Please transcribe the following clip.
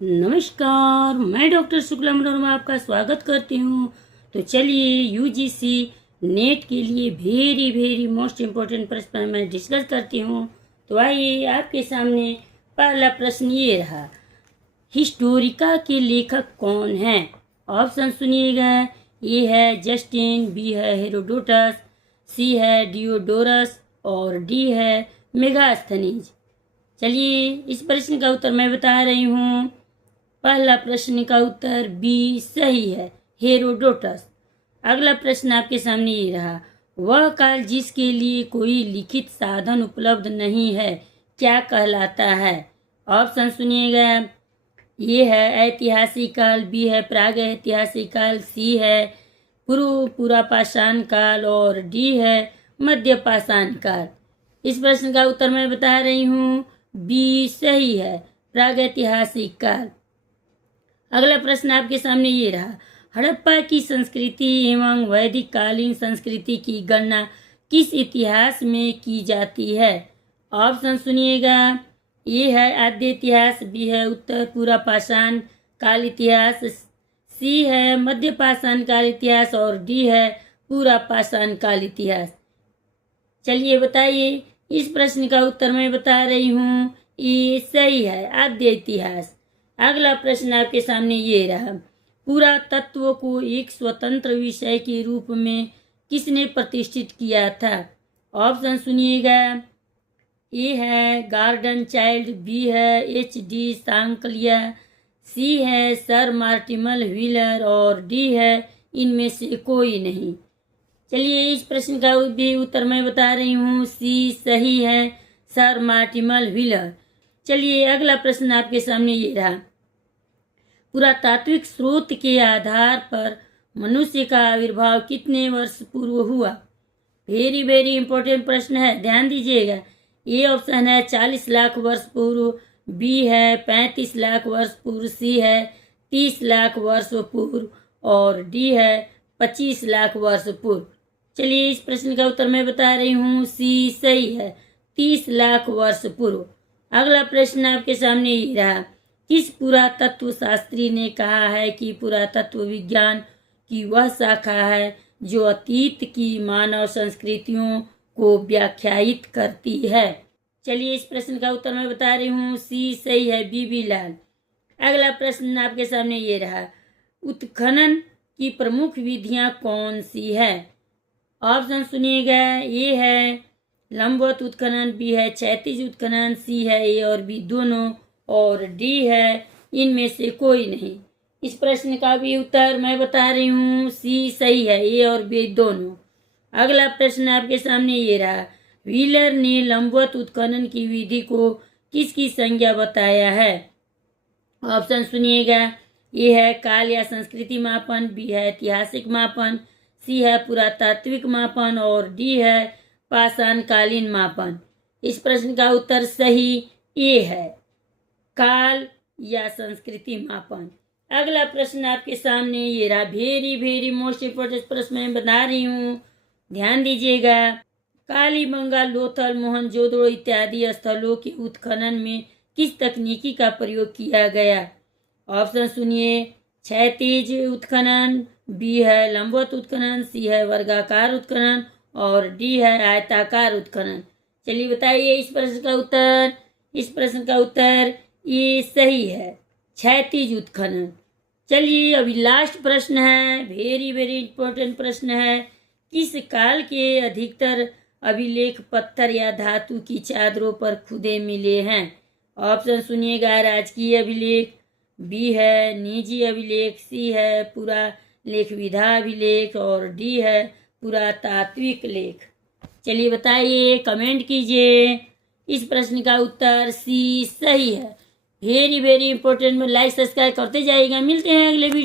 नमस्कार, मैं डॉक्टर शुक्ला मनोरमा आपका स्वागत करती हूँ। तो चलिए यूजीसी नेट के लिए वेरी मोस्ट इम्पोर्टेंट प्रश्न मैं डिस्कस करती हूँ। तो आइए आपके सामने पहला प्रश्न ये रहा, हिस्टोरिका के लेखक कौन हैं? ऑप्शन सुनिएगा। ए है जस्टिन, बी है हेरोडोटस, सी है डियोडोरस और डी है मेगास्थनीज। चलिए इस प्रश्न का उत्तर मैं बता रही हूँ। पहला प्रश्न का उत्तर बी सही है, हेरोडोटस। अगला प्रश्न आपके सामने ये रहा, वह काल जिसके लिए कोई लिखित साधन उपलब्ध नहीं है क्या कहलाता है? ऑप्शन सुनिएगा। ये है ऐतिहासिक काल, बी है प्राग ऐतिहासिक काल, सी है पूर्व पाषाण काल और डी है मध्य पाषाण काल। इस प्रश्न का उत्तर मैं बता रही हूँ, बी सही है, प्रागैतिहासिक काल। अगला प्रश्न आपके सामने ये रहा, हड़प्पा की संस्कृति एवं वैदिक कालीन संस्कृति की गणना किस इतिहास में की जाती है? ऑप्शन सुनिएगा। ए है आद्य इतिहास, बी है उत्तर पूर्व पाषाण काल इतिहास, सी है मध्य पाषाण काल इतिहास और डी है पूर्व पाषाण काल इतिहास। चलिए बताइए, इस प्रश्न का उत्तर मैं बता रही हूँ, ये सही है, आद्य इतिहास। अगला प्रश्न आपके सामने ये रहा, पुरातत्व को एक स्वतंत्र विषय के रूप में किसने प्रतिष्ठित किया था? ऑप्शन सुनिएगा। ए है गार्डन चाइल्ड, बी है एच.डी. सांकलिया, सी है सर मार्टिमल व्हीलर और डी है इनमें से कोई नहीं। चलिए इस प्रश्न का भी उत्तर मैं बता रही हूँ, सी सही है, सर मार्टिमल व्हीलर। चलिए अगला प्रश्न आपके सामने ये रहा, पुरातात्विक स्रोत के आधार पर मनुष्य का आविर्भाव कितने वर्ष पूर्व हुआ? वेरी इंपॉर्टेंट प्रश्न है, ध्यान दीजिएगा। ए ऑप्शन है 40 लाख वर्ष पूर्व, बी है 35 लाख वर्ष पूर्व, सी है 30 लाख वर्ष पूर्व और डी है 25 लाख वर्ष पूर्व। चलिए इस प्रश्न का उत्तर मैं बता रही हूँ, सी सही है, 30 लाख वर्ष पूर्व। अगला प्रश्न आपके सामने ये रहा, किस पुरातत्व शास्त्री ने कहा है कि पुरातत्व विज्ञान की वह शाखा है जो अतीत की मानव संस्कृतियों को व्याख्यायित करती है? चलिए इस प्रश्न का उत्तर मैं बता रही हूँ, सी सही है, बी लाल। अगला प्रश्न आपके सामने ये रहा, उत्खनन की प्रमुख विधियां कौन सी है? ऑप्शन सुनिएगा। ए है लंबवत उत्खनन, बी है क्षैतिज उत्खनन, सी है ए और बी दोनों और डी है इनमें से कोई नहीं। इस प्रश्न का भी उत्तर मैं बता रही हूँ, सी सही है, ए और बी दोनों। अगला प्रश्न आपके सामने ये रहा, व्हीलर ने लंबवत उत्खनन की विधि को किसकी संज्ञा बताया है? ऑप्शन सुनिएगा। ए है काल या संस्कृति मापन, बी है ऐतिहासिक मापन, सी है पुरातात्विक मापन और डी है पाषाणकालीन मापन। इस प्रश्न का उत्तर सही ए है, काल या संस्कृति मापन। अगला प्रश्न आपके सामने ये रहा, वेरी मोस्ट इम्पोर्टेंट प्रश्न मैं बता रही हूँ, ध्यान दीजिएगा। कालीबंगा, लोथल, मोहनजोदड़ो इत्यादि स्थलों के उत्खनन में किस तकनीकी का प्रयोग किया गया? ऑप्शन सुनिए। क्षैतिज उत्खनन, बी है लंबवत उत्खनन, सी है वर्गाकार उत्खनन और डी है आयताकार उत्खनन। चलिए बताइए इस प्रश्न का उत्तर। इस प्रश्न का उत्तर ये सही है, क्षैतिज उत्खनन। चलिए अभी लास्ट प्रश्न है, वेरी इंपॉर्टेंट प्रश्न है, किस काल के अधिकतर अभिलेख पत्थर या धातु की चादरों पर खुदे मिले हैं? ऑप्शन सुनिएगा। राजकीय अभिलेख, बी है निजी अभिलेख, सी है पूरा लेख विधा अभिलेख और डी है पुरातात्विक लेख। चलिए बताइए, कमेंट कीजिए। इस प्रश्न का उत्तर सी सही है। वेरी इंपॉर्टेंट में लाइक सब्सक्राइब करते जाइएगा। मिलते हैं अगले वीडियो।